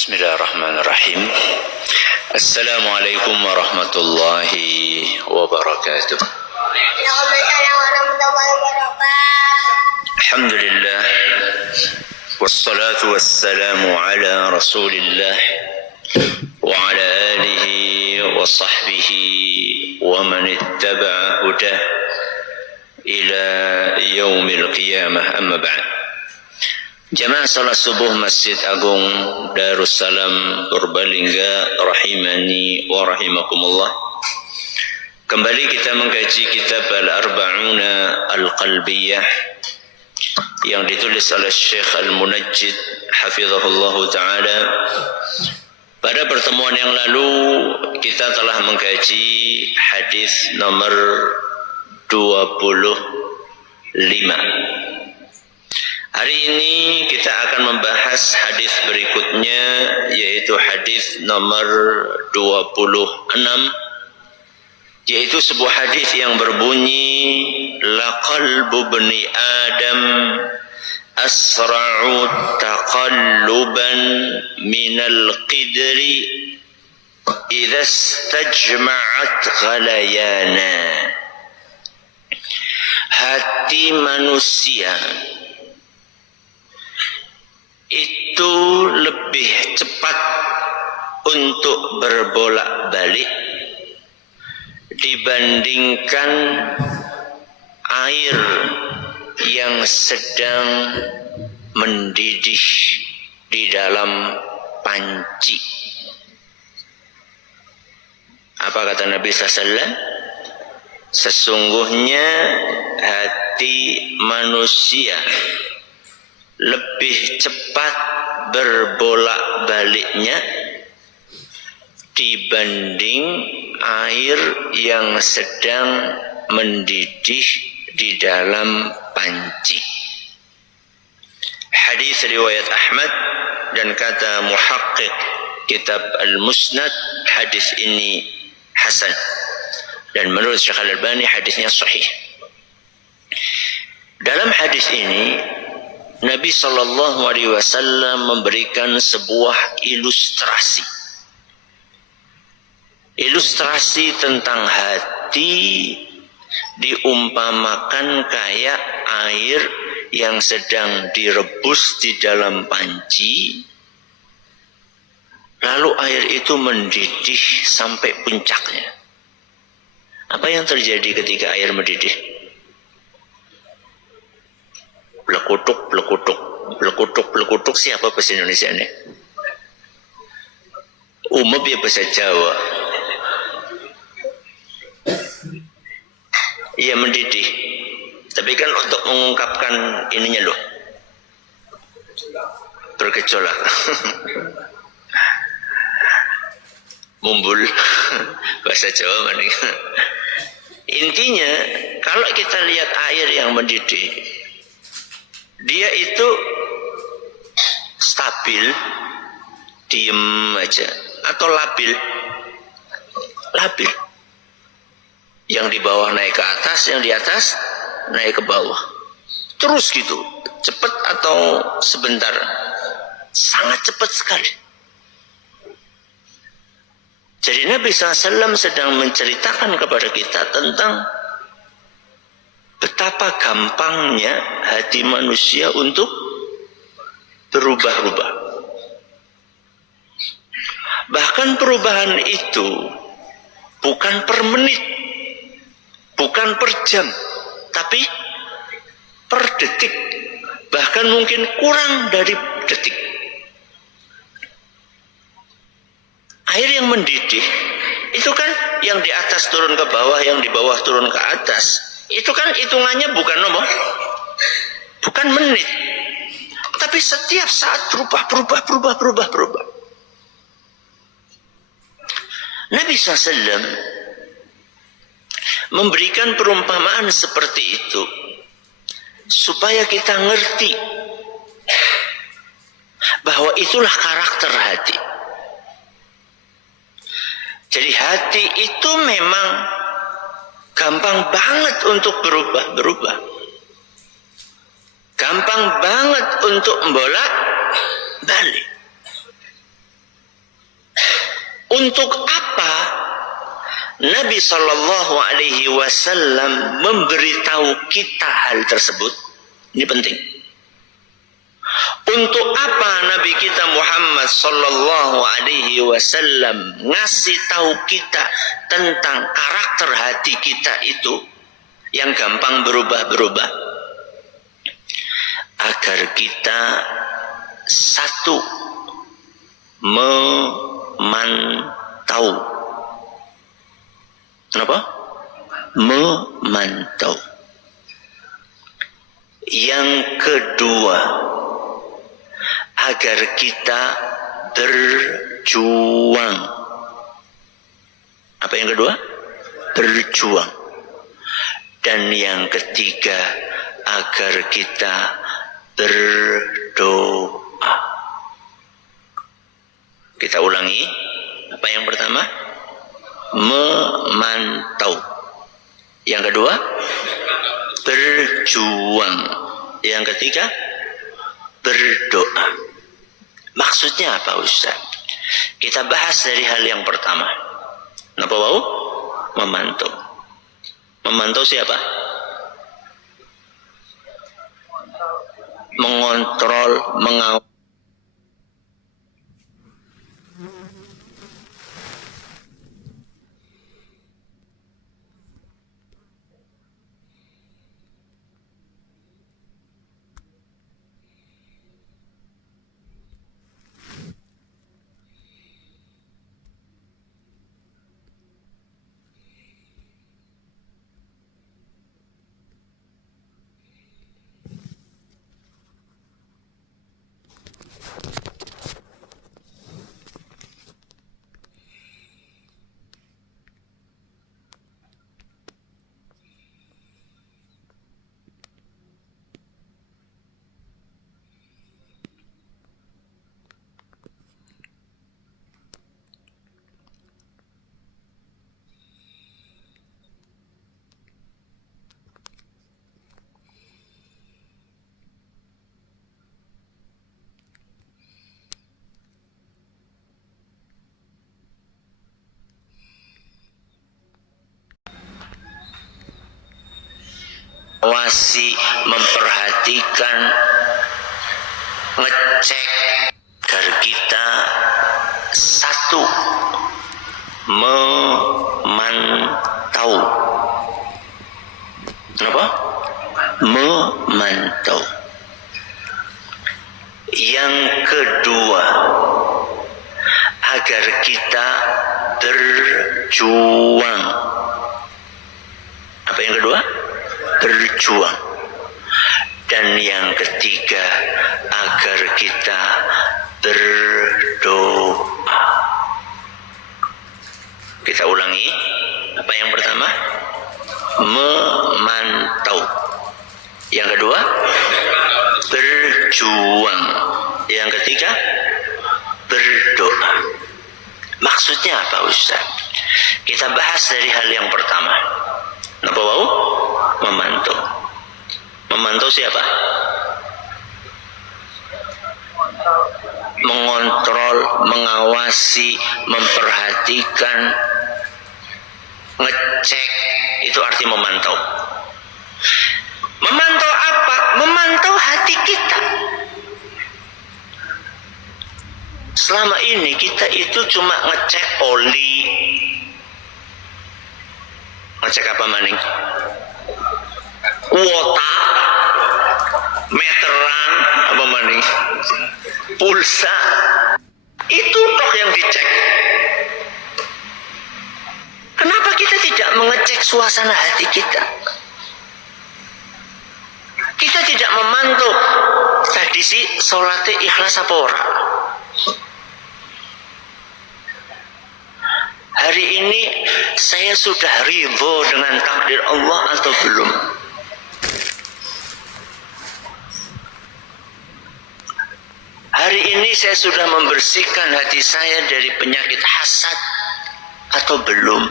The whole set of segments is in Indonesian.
Bismillahirrahmanirrahim. Assalamualaikum warahmatullahi wabarakatuh. Alhamdulillah. Wassalatu wassalamu ala rasulillah wa ala alihi wa sahbihi wa man ittaba'a hudah ila yaumil qiyamah, amma ba'd. Jamaah salat subuh Masjid Agung Darussalam Purbalingga rahimani wa rahimakumullah. Kembali kita mengkaji kitab Al-Arba'una Al-Qalbiyah yang ditulis oleh Syekh Al-Munajjid hafizahullah ta'ala. Pada pertemuan yang lalu kita telah mengkaji hadis nomor 25. Hari ini kita akan membahas hadis berikutnya, yaitu hadis nomor 26, yaitu sebuah hadis yang berbunyi la qalbu bani adam asra'u taqalluban minal qidri idza istajma'at ghalayana. Hati manusia itu lebih cepat untuk berbolak-balik dibandingkan air yang sedang mendidih di dalam panci. Apa kata Nabi SAW? Sesungguhnya hati manusia lebih cepat berbolak-baliknya dibanding air yang sedang mendidih di dalam panci. Hadis riwayat Ahmad, dan kata muhaqqiq kitab Al-Musnad, hadis ini hasan, dan menurut Syekh Al-Albani hadisnya sahih. Dalam hadis ini Nabi SAW memberikan sebuah ilustrasi. Ilustrasi tentang hati diumpamakan kayak air yang sedang direbus di dalam panci, lalu air itu mendidih sampai puncaknya. Apa yang terjadi ketika air mendidih? Blekutuk, blekutuk, blekutuk, blekutuk. Siapa bahasa Indonesia ini? Umum ya bahasa Jawa. Iya, mendidih. Tapi kan untuk mengungkapkan ininya loh, bergejolak. Mumbul. Bahasa Jawa mana? Intinya, kalau kita lihat air yang mendidih, dia itu stabil, diem aja, atau labil. Labil. Yang di bawah naik ke atas, yang di atas naik ke bawah. Terus gitu, cepat atau sebentar? Sangat cepat sekali. Jadi Nabi SAW sedang menceritakan kepada kita tentang betapa gampangnya hati manusia untuk berubah-ubah. Bahkan perubahan itu bukan per menit, bukan per jam, tapi per detik. Bahkan mungkin kurang dari detik. Air yang mendidih itu kan yang di atas turun ke bawah, yang di bawah turun ke atas. Itu kan hitungannya bukan nomor, bukan menit, tapi setiap saat berubah. Nabi SAW memberikan perumpamaan seperti itu supaya kita ngerti bahwa itulah karakter hati. Jadi hati itu memang gampang banget untuk berubah. Gampang banget untuk bolak-balik. Untuk apa Nabi Shallallahu Alaihi Wasallam memberitahu kita hal tersebut? Ini penting. Untuk apa Nabi kita Muhammad Sallallahu Alaihi Wasallam ngasih tahu kita tentang karakter hati kita itu yang gampang berubah-berubah? Agar kita satu, memantau. Kenapa? Memantau. Yang kedua, agar kita berjuang. Apa yang kedua? Berjuang. Dan yang ketiga, agar kita berdoa. Kita ulangi. Apa yang pertama? Memantau. Yang kedua? Berjuang. Yang ketiga? Berdoa. Maksudnya apa Ustaz? Kita bahas dari hal yang pertama. Kenapa mau? Memantau. Memantau siapa? Mengontrol, mengawal. Awasi, memperhatikan, ngecek agar kita satu, memantau. Kenapa? Memantau. Yang kedua, agar kita berjuang. Apa yang kedua? Berjuang. Dan yang ketiga, agar kita berdoa. Kita ulangi. Apa yang pertama? Memantau. Yang kedua, berjuang. Yang ketiga, berdoa. Maksudnya apa Ustaz? Kita bahas dari hal yang pertama. Apa mau? Memantau. Memantau siapa? Mengontrol, mengawasi, memperhatikan, ngecek. Itu arti memantau. Memantau apa? Memantau hati kita. Selama ini kita itu cuma ngecek oli. Ngecek apa maning? Kuota, meteran, apa maning? Pulsa. Itu toh yang dicek. Kenapa kita tidak mengecek suasana hati kita? Kita tidak memantau tadi sih sholatnya ikhlas apa ora? Hari ini saya sudah ridho dengan takdir Allah atau belum? Hari ini saya sudah membersihkan hati saya dari penyakit hasad atau belum?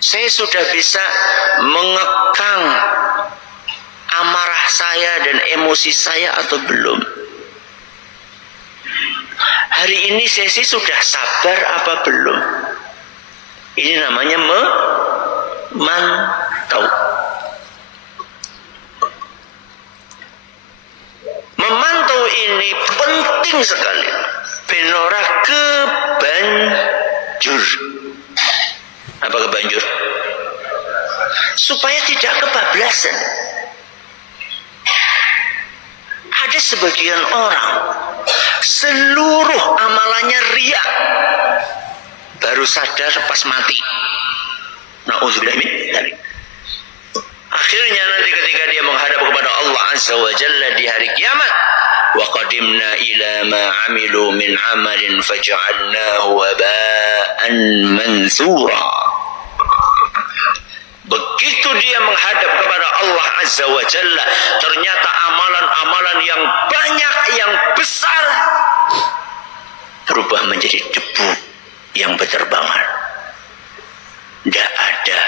Saya sudah bisa mengekang amarah saya dan emosi saya atau belum? hari ini sesi sudah sabar apa belum? Ini namanya memantau. Memantau ini penting sekali. Benora kebanjur. Apa kebanjur? Supaya tidak kebablasan. Ada sebagian orang seluruh amalannya riya, baru sadar pas mati. Na'udzubillah min dzalik. Akhirnya nanti ketika dia menghadap kepada Allah Azza wa Jalla di hari kiamat, wa qadimna ila ma amilu min amalin faj'alnahu haba'an mansura. Begitu dia menghadap kepada Allah Azza wa Jalla, ternyata amalan-amalan yang banyak, yang besar berubah menjadi debu yang berterbangan. Tidak ada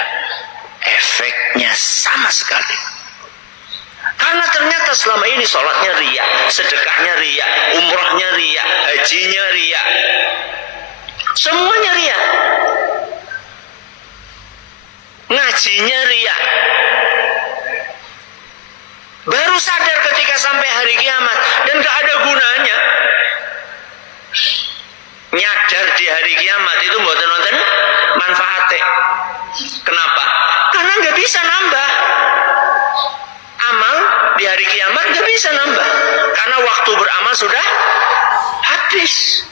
efeknya sama sekali. Karena ternyata selama ini sholatnya riya, sedekahnya riya, umrahnya riya, hajinya riya, semuanya riya. Ngajinya riya. Baru sadar ketika sampai hari kiamat dan gak ada gunanya. Nyadar di hari kiamat itu mboten wonten manfaatnya. Kenapa? Karena gak bisa nambah. Amal di hari kiamat gak bisa nambah. Karena waktu beramal sudah habis.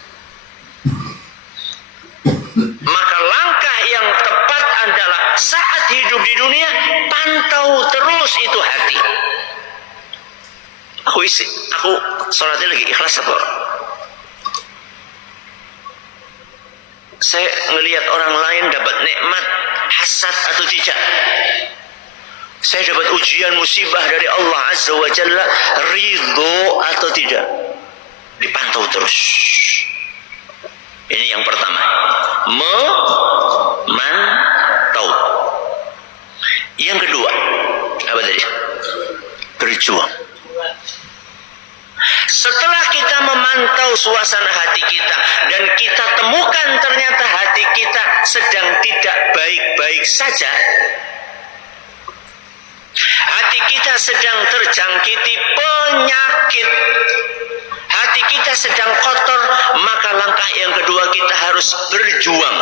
Maka langkah yang tepat adalah saat hidup di dunia, pantau terus itu hati. Aku sholatnya lagi ikhlas apa? Saya ngelihat orang lain dapat nikmat, hasad atau tidak. Saya dapat ujian musibah dari Allah Azza wa Jalla, ridho atau tidak. Dipantau terus. Ini yang pertama. Memantau. Yang kedua, apa tadi? Berjuang. Setelah kita memantau suasana hati kita dan kita temukan ternyata hati kita sedang tidak baik-baik saja, hati kita sedang terjangkiti penyakit, hati kita sedang kotor, maka langkah yang kedua kita harus berjuang.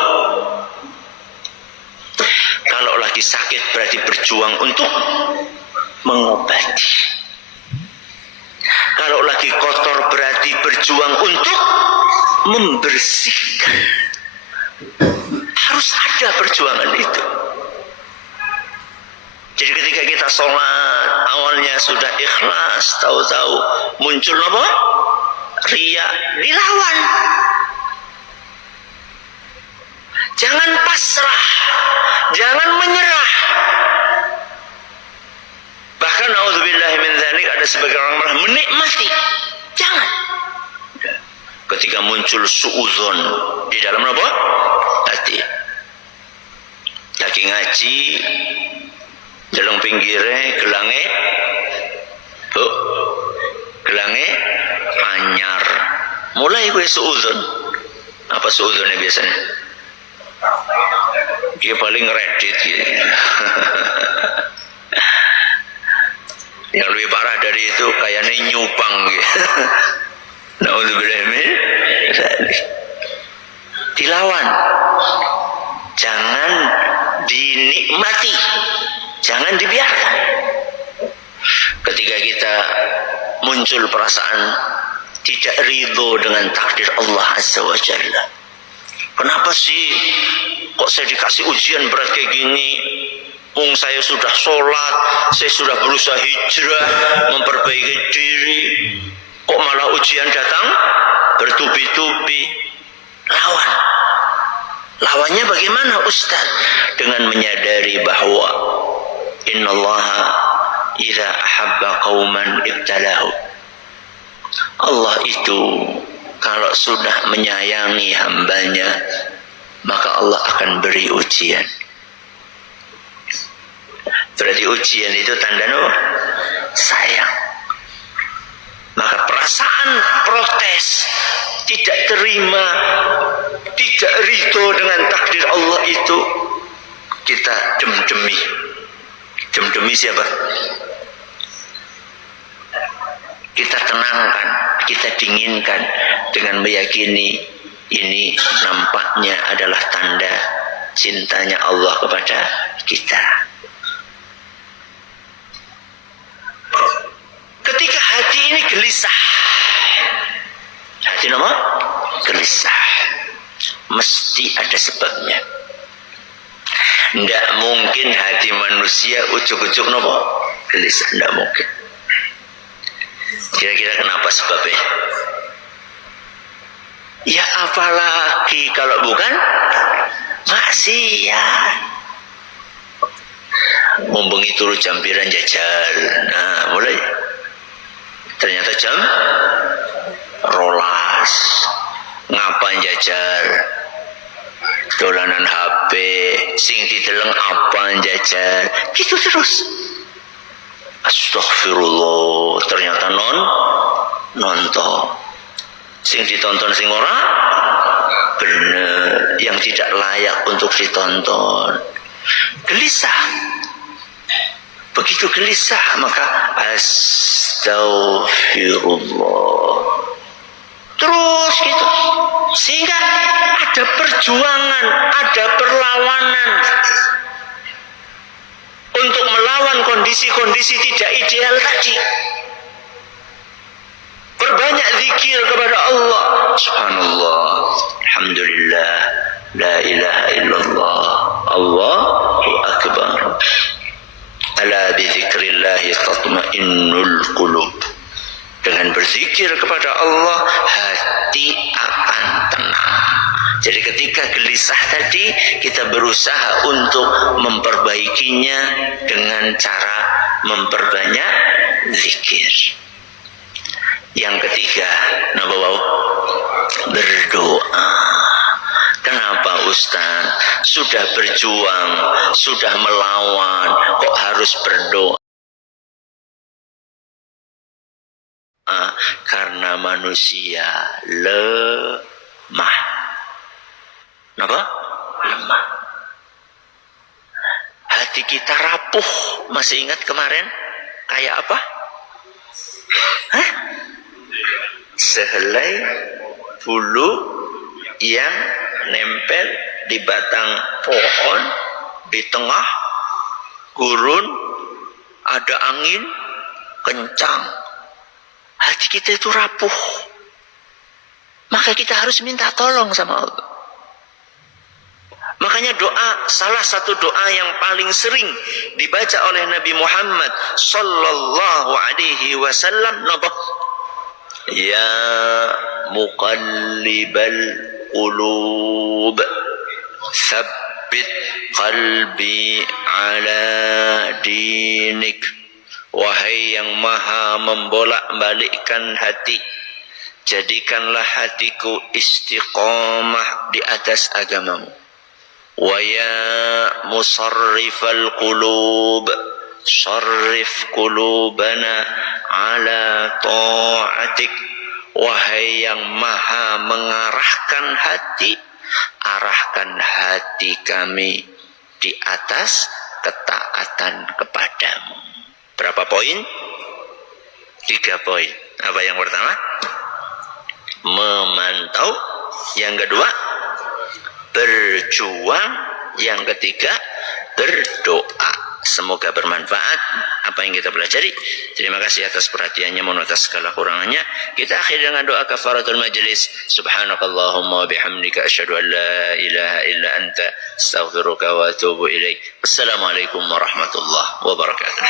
Kalau lagi sakit berarti berjuang untuk mengobati. Kalau lagi kotor berarti berjuang untuk membersihkan. Harus ada perjuangan itu. Jadi ketika kita sholat, awalnya sudah ikhlas, tahu-tahu muncul apa? Riya, dilawan. Jangan pasrah, jangan menyerah. Bahkan naudzubillahi min dzalik, ada sebagian orang malah menikmati. Jangan. Ketika muncul suudzon di dalam apa? Hati. Lagi ngaji, dalam pinggirnya gelange, gelange anyar. Mulai gue suudzon. Apa suudzonnya biasanya? Dia paling reddit gitu. Yang lebih parah dari itu kayaknya nyupang gitu. Naudzubillah min dzalik. Dilawan. Jangan dinikmati. Jangan dibiarkan. Ketika kita muncul perasaan tidak ridho dengan takdir Allah Azza wa Jalla. Kenapa sih kok saya dikasih ujian berat kayak gini? Saya sudah sholat, saya sudah berusaha hijrah, memperbaiki diri. Kok malah ujian datang bertubi-tubi? Lawan. Lawannya bagaimana Ustaz? Dengan menyadari bahwa innallaha idza ahabba qauman ibtalahu. Allah itu kalau sudah menyayangi hambanya, maka Allah akan beri ujian. Berarti ujian itu tanda sayang. Maka perasaan protes, tidak terima, tidak ridho dengan takdir Allah itu, kita dem-demi. Dem-demi siapa? Kita tenangkan, kita dinginkan dengan meyakini ini nampaknya adalah tanda cintanya Allah kepada kita. Ketika hati ini gelisah, hati nama gelisah, mesti ada sebabnya. Tidak mungkin hati manusia ujuk-ujuk nopo gelisah, tidak mungkin. Kira-kira kenapa sebabnya? Ya apalagi kalau bukan maksiat. Membengi turu jampiran jajal. Nah mulai. Ternyata jam rolas. Ngapain jajal? Dolanan HP. Sing dideleng apaan jajal? Gitu terus. Astaghfirullah. Ternyata nonton. Sing ditonton sing ora bener, yang tidak layak untuk ditonton. Gelisah. Begitu gelisah maka astaghfirullah. Terus gitu. Sehingga ada perjuangan, ada perlawanan untuk melawan kondisi-kondisi tidak ideal tadi. Perbanyak zikir kepada Allah. Subhanallah, alhamdulillah, la ilaha illallah, Allahu akbar. Ala bi dzikrillahi tatma'innul qulub. Dengan berzikir kepada Allah, hati akan tenang. Jadi ketika gelisah tadi, kita berusaha untuk memperbaikinya dengan cara memperbanyak zikir. Yang ketiga, berdoa. Kenapa Ustaz? Sudah berjuang, sudah melawan, kok harus berdoa? Karena manusia lemah. Kenapa? Lemah. Hati kita rapuh. Masih ingat kemarin? Kayak apa? Hah? Sehelai bulu yang nempel di batang pohon, di tengah gurun, ada angin kencang. Hati kita itu rapuh. Maka kita harus minta tolong sama Allah. Makanya doa, salah satu doa yang paling sering dibaca oleh Nabi Muhammad sallallahu alaihi wasallam, ya muqallibal qulub tsabbit qalbi ala dinik. Wahai yang maha membolak-balikkan hati, jadikanlah hatiku istiqamah di atas agamamu. Wa ya musarrifal qulub sarrif qulubana ala ta'atik. Wahai yang maha mengarahkan hati, arahkan hati kami di atas ketaatan kepadamu. Berapa poin? 3 poin. Apa yang pertama? Memantau. Yang kedua, berjuang. Yang ketiga, berdoa. Semoga bermanfaat apa yang kita pelajari. Terima kasih atas perhatiannya, mohon atas segala kurangannya. Kita akhiri dengan doa kafaratul majlis. Subhanakallahumma bihamdika asyhadu an la ilaha illa anta astaghfiruka wa atubu ilaik. Wassalamualaikum warahmatullahi wabarakatuh.